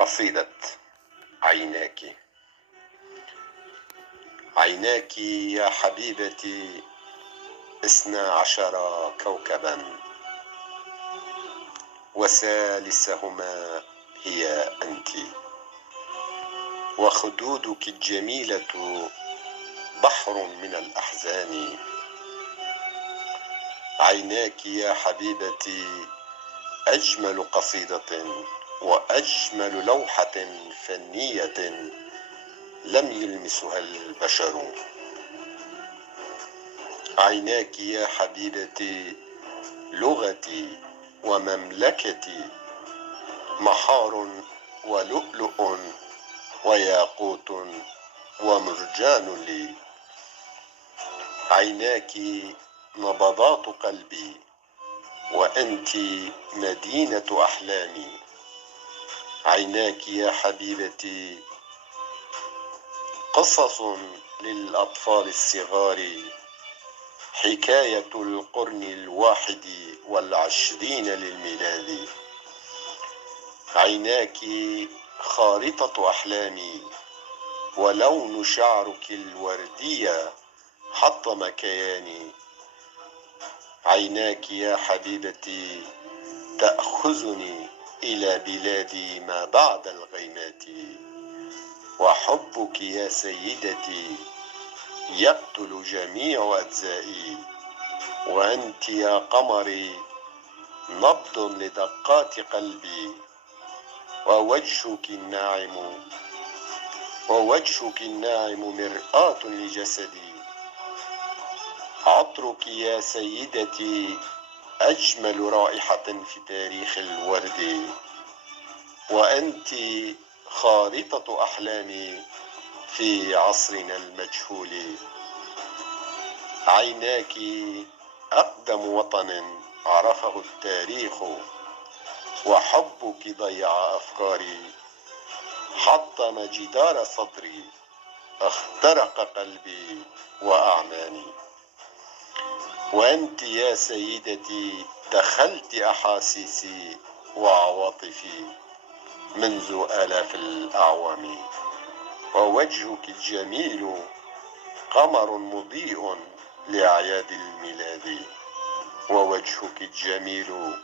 قصيدة عيناك. عيناك يا حبيبتي 12 كوكبا، وثالثهما هي أنت، وخدودك الجميلة بحر من الأحزان. عيناك يا حبيبتي أجمل قصيدة وأجمل لوحة فنية لم يلمسها البشر. عيناك يا حبيبتي لغتي ومملكتي، محار ولؤلؤ وياقوت ومرجان لي. عيناك نبضات قلبي وأنت مدينة أحلامي. عيناك يا حبيبتي قصص للأطفال الصغار، حكاية القرن 21 للميلاد. عيناك خارطة أحلامي، ولون شعرك الوردية حطم كياني. عيناك يا حبيبتي تأخذني إلى بلاد ما بعد الغيمات، وحبك يا سيدتي يقتل جميع أجزائي. وأنت يا قمري نبض لدقات قلبي، ووجهك الناعم مرآة لجسدي. عطرك يا سيدتي أجمل رائحة في تاريخ الورد، وأنت خارطة أحلامي في عصرنا المجهول. عيناك أقدم وطن عرفه التاريخ، وحبك ضيع أفكاري، حطم جدار صدري، اخترق قلبي وأعماني. وأنت يا سيدتي دخلت أحاسيسي وعواطفي منذ آلاف الأعوام. ووجهك الجميل قمر مضيء لأعياد الميلاد. ووجهك الجميل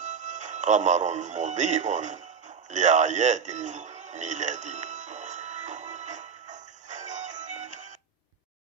قمر مضيء لأعياد الميلاد.